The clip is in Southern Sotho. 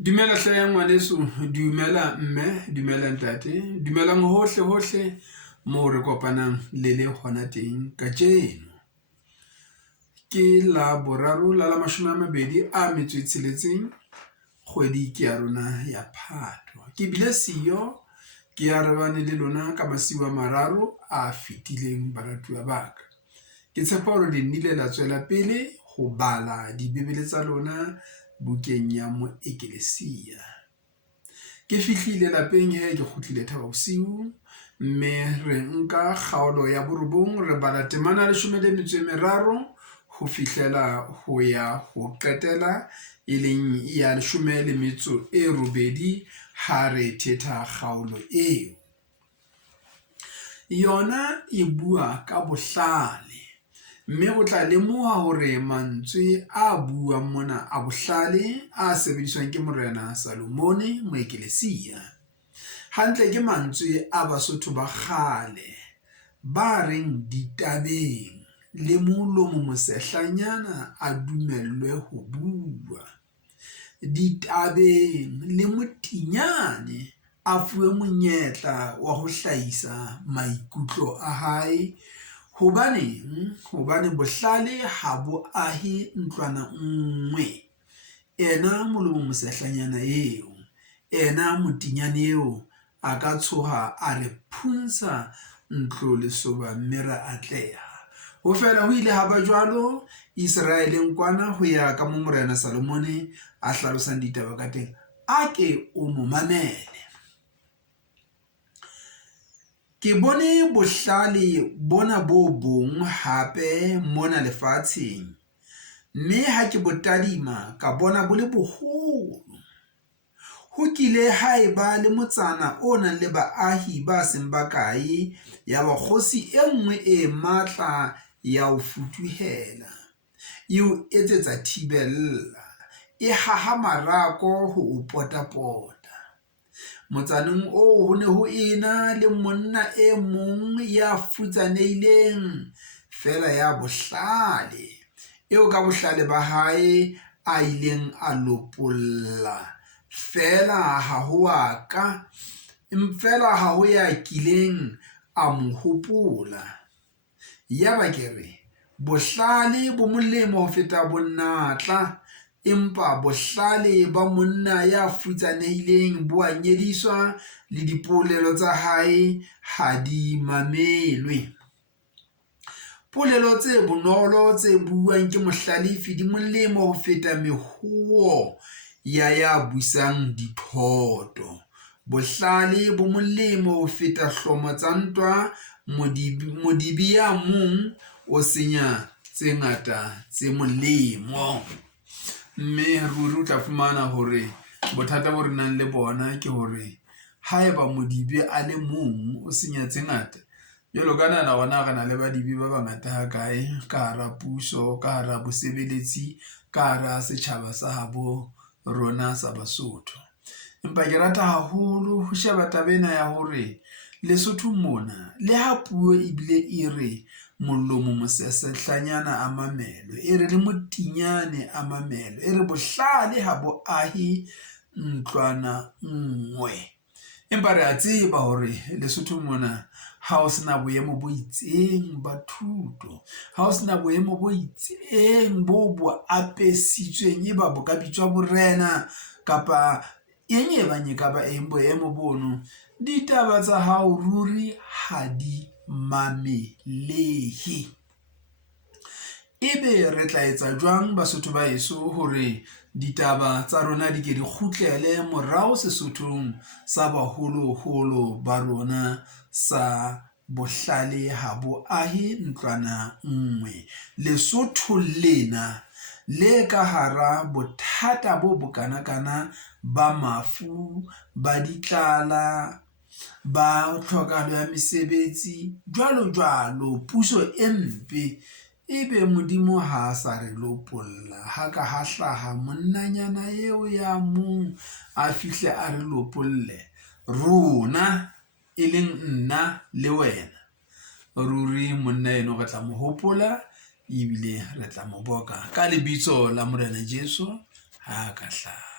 Dumela hle ngwaneso, dumela mme, dumela ntate, dumelang hohle moo re kopanang le le hona teng kajeno. Ke la boraro la 26 kgwedi ke ya rona ya Phato. Ke bile siyo ke arabane le lona ka masiba mararo a fetileng baratuwa baka. Ke tshepa hore di nnile la tswela pele ho bala dibebele tsa lona bukeng ya Moekelesia. Ke fihlile lapeng he ke kgutlile thaba bosiu, mme re nka kgaolo ya borobong re bala temana 13 ho fihlela ho ya ho qetela e leng ya 18 ha re thetha kgaolo eo. Yona e bua ka bohlale, mme o tla lemoha hore mantswe a buang mona a bohlale a sebediswang ke Morena Salomone Moekelesia. Hantle ke mantswe a Basotho ba kgale ba reng ditabeng le molomo mosehlanyana a dumellwe ho bua. Ditabeng le motinyane a fuwe monyetla wa ho hlahisa maikutlo a hae. Hobane bohlale ha bo ahe ntlwana nngwe. Ena molomo mosehlanyana eo, ena motinyane eo a ka tshoha a re phunsa ntlo lesoba mme ra atleha. Ho fela ho ile ha ba jwalo Israeleng kwana ho ya ka moo Morena Salomone a hlalosang ditaba ka teng. A ke o mo mamele. Ke bone bohlale bona bo bong hape mona lefatsheng, mme ha ke botadima ka bona bo le boholo. Ho kile ha eba le motsana o nang le baahi ba seng bakae, ya ba kgosi e nngwe e matla ya ho futuhela, e o etsetsa thibella, e haha marako ho o potapota. Motsaneng oo ho ne ho ena le monna e mong ya futsanehileng fela ya bohlale, eo ka bohlale ba hae a ileng a lopolla. Fela ha ho ya kileng a mo hopola. Yaba ke re bohlale bo molemo ho feta bonnatla, empa bohlale ba monna ya futsanehileng bo a nyediswa le dipolelo tsa hae ha di mamelwe. Polelo tse bonolo tse buang ke mohlalefi di molemo ho feta mehuo ya buisang dithoto. Bohlale bo molemo ho feta hlomo tsa ntwa. Modibi ya mong o senya tse ngata tse molemo. Mme ruri o tla fumana hore bothata bo re nang le bona ke hore haeba modibi a le mong o senya tse ngata, jwalo ka nana gona re na le badibi ba bangata ha kae ka hara puso, ka hara bosebeletsi, ka hara setjhaba sa habo rona sa Basotho. Empa ke rata haholo ho sheba taba ena ya hore Lesotho mona le ha puo ebile e re molomo mosehlanyana a mamelwe, e re le motinyane a mamelwe, e re bohlale ha bo ahe ntlwana nngwe. Empa re a tseba hore Lesotho mona ha o sena boemo bo itseng ba thuto, ha o sena boemo bo itseng bo apesitsweng, e ba bo ka bitswa borena kapa eng e bang e ka ba eng boemo bono, ditaba tsa hao ruri ha di mamelehe. Ebe re tla etsa jwang Basotho ba heso hore ditaba tsa rona di ke di kgutlele morao Sesothong sa baholoholo ba rona sa bohlale ha bo ahe ntlwana nngwe? Lesotho lena le ka hara bothata bo bokanakana ba mafu, ba ditlala, ba tlhokahalo ya mesebetsi, jwalo, puso e mpe. Ebe Modimo ha sa re lopolla, ha ka ha hlaha monnanyana eo ya mong a fihle a re lopolle, rona e leng nna le wena, ruri monna eno re tla mo hopola ebile re tla mo boka ka lebitso la Morena Jesu ha ka hlaha.